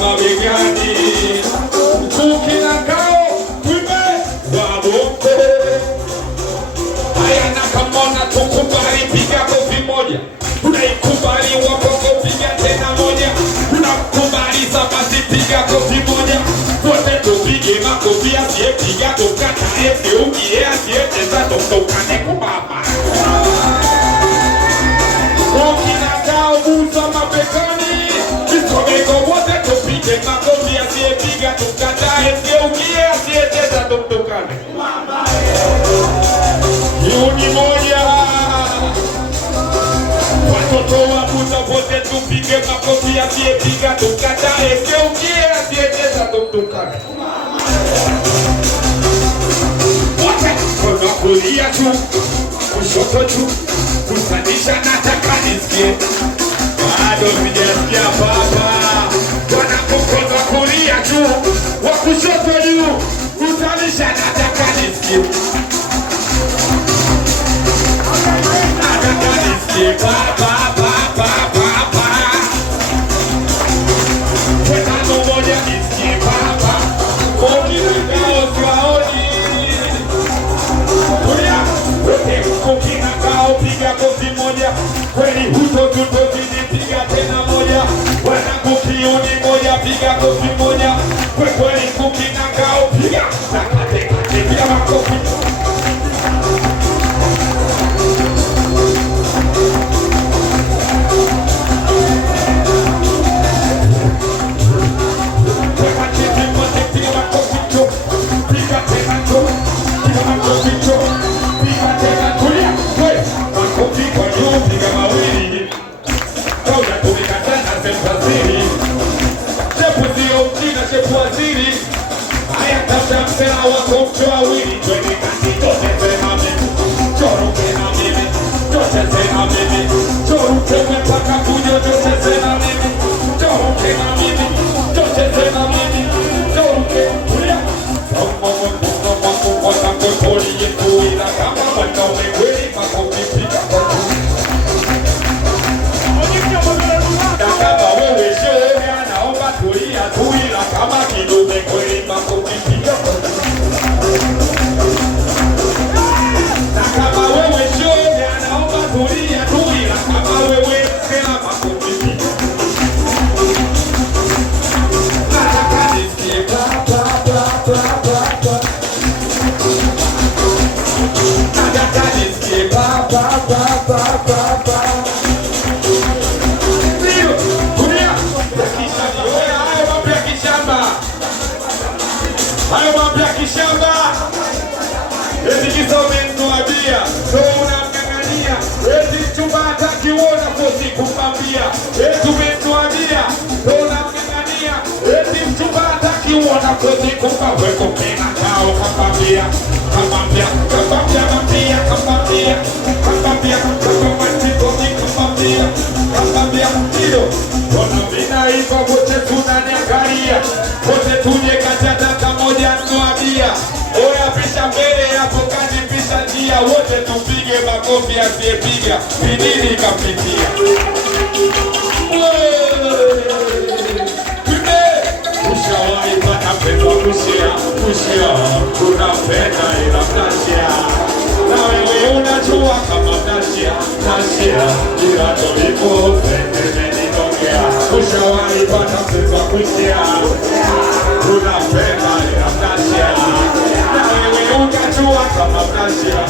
mabegani. Kukinakao kuime waboko. Haya na kamona tukubali piga kofi moja. Unaikubali waboko piga tena moja. Unakubali sabasi piga kofi moja. Wote tupige makofi asiyepiga tukata ukie asiyecheza tukane kubaba. Kukinakao busa mabegani. Isomeko wote tupige makofi asiyepiga tukata ukie asiyecheza tukane. Yuni moja. Watoto wa busa wote tupige makofi asiyepiga tukata ukie asiyecheza tukane. Wote kulia tu, kushoto tu, kusanisha nataka nisikie. Bado sijasikia baba. Wanakukoza kulia tu, wa kushoto juu, kusanisha nataka nisikie. Nataka nisikie baba. Wetano moja nisikie baba. Kukinakao siwaoni. Kukinakao piga kofi moja. Kweli huto tutozidi piga tena moja. Wanakukiuni moja piga kofi moja. Kweli kukinakao piga. Nakate piga makofi. Hayo mambo ya kishamba. Eti kisome mtuabia. So unamngangania. Eti chumba hataki uona kosi kumbambia. Eti umetuabia. So unamngangania. Eti chumba hataki uona kosi kumbambia. Weko pena kao kambambia. Kambambia. Kambambia. Kambambia. Kambambia. Kambambia. Kambambia. Kambambia. Hilo. Wana mina hivyo wote tunaniangalia. Wote tuje kachata moja mtuabia. Oya pisha mbele hapo kati pisha njia. Wote tupige makofi asiyepiga bidini kapitia. Ushawahi pata pesa kushia. Unapenda ila mnashia. Na wewe unajua kama mnashia. Ila tulipo pende nitokea. Ushawahi pata pesa kushia. Unapenda ila mnashia. Na wewe unajua kama mnashia.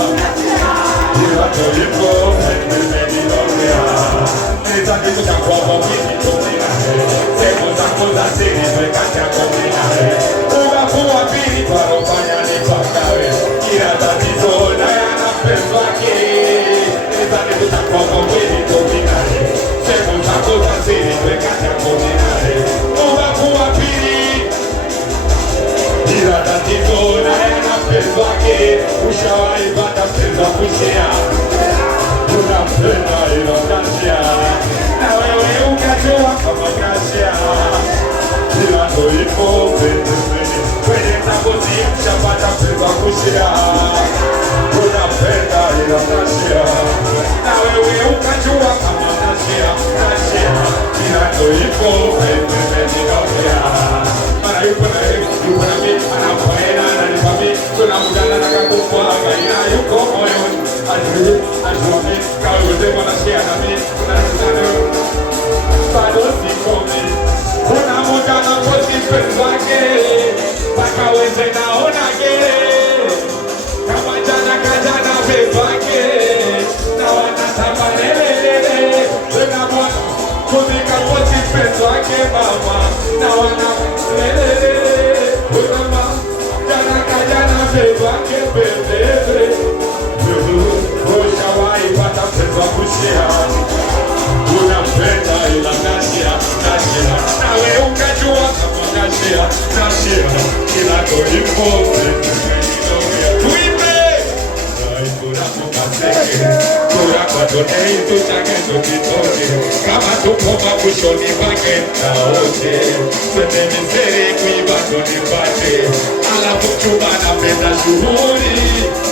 Ila tulipo pende nitokea. Nitaki kuchakwa kwa wiki tumina. Semu zako za siri twekati ya kumina. Ugakuwa pili parofanya nipakawe. Kila tatizo na yana mpenzi wake. Nitaki kuchakwa kwa wiki tumina. Semu zako za siri twekati ya kumina. Ugakuwa pili. Kila tatizo na yana mpenzi wake. Ushawahi pata mpenzi wa kushia. Unapenda ila mnashia. Na wewe ukajua kama mnashia. Ila tulipo pembeni kwenye tabuzi mshapata mpenzi wa kushia. Unapenda ila mnashia. Na wewe ukajua kama mnashia. Ila tulipo pembeni nitokea. yuko na mimi, anapoenda ananipa mimi, kuna muda nataka kumwaga ila yuko moyoni. Ajua mimi, kama yote wanashare na mimi, kuna bado sikomi. Kuna muda na posti friends wake, mpaka weze naona gere. Kama jana kajana bebake, na wanatamba lelelele. Wena mwana, kumika posti friends wake mama, na wanatamba wena mama, jana kajana bebake bebebe. Ushawahi pata friends wa kushare, unapenda ila nashia, nawe ukajua kama nashia, kila konipote tuimbe naikura mukaseke, kura kwa tonei tuchake tukitoke, kama tuko makushoni pake naote, twende mizeri kuiba tunipate, alafu chuma napenda shughuli,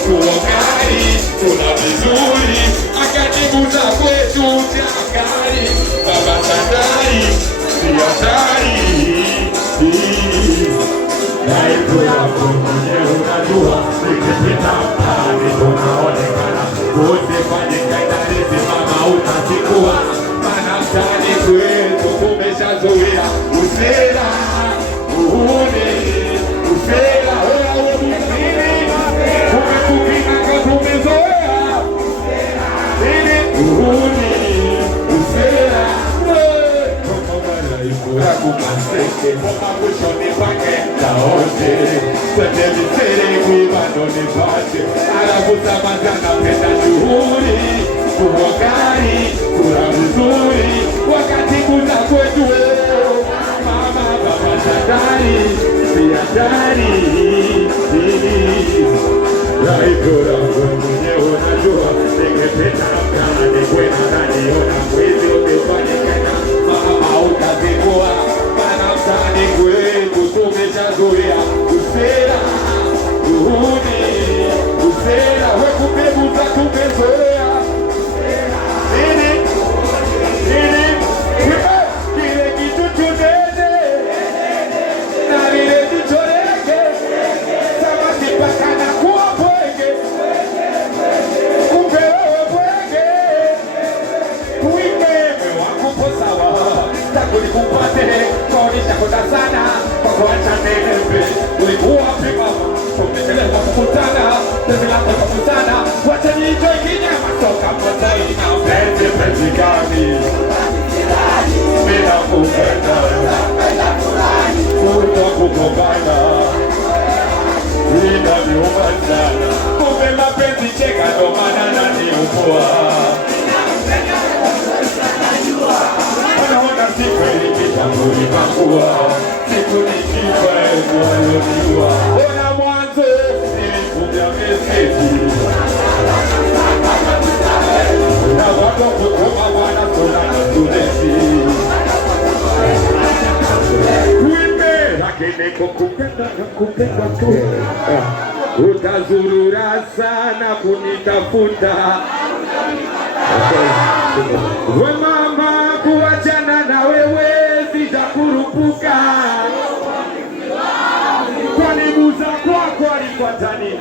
kuokari, kula vizuri, akatibuza kwetu chakari, baba sadari, siyatari. Naibu yako mwenye unajua, nikipita mbali tunaonekana, usifanye kaidarizi mama utachukua, mana mtani kwetu tumeshazoea usela, uhuni, usela, wewe mzini, umekupinaka tumezoea, uhuni, usela, kumaseke mama kushoni pake naote, twende misere kuibando nipate, alafu samazana penda shughuli, kuhokari, kula vizuri, wakati kuna kwetu mama baba sadari, siyatari. Raikura mwenye unajua, ningependa mkani kwena naniona mwezi umefanyikana, mama ukazikua, mana mtani kwetu tumeshazoea usela, uhuni, usela, wekupeguza tumezoea nini, kile kitu tunene, na lile tuchoreke, samaki paka na kuwa pwenge, kumbe wewe pwenge, tuime mewakupo sawa, tako nikupate, kaonisha kota sana, kwa kuacha nenepe, ulikuwa pima, tumechelewa kukutana, tezi lako kukutana, wacha niitoi kinyama, soka mwazaini na penzi gani, bila kupenda, kuto kukobana, ina viuma sana, kumbe mapenzi cheka ndo maana nani upoa. Wanaona siku ilikitambuli makua, siku nikifa walioniua, ona mwanzo nilikuja meseti, na wako kukoma wana sola na tulesi, wime lakini kukupenda na kupenda tu, utazurura sana kunitafuta, we mama kuwachana na wewe sitakurupuka, kwani muza kwako alifuata nini?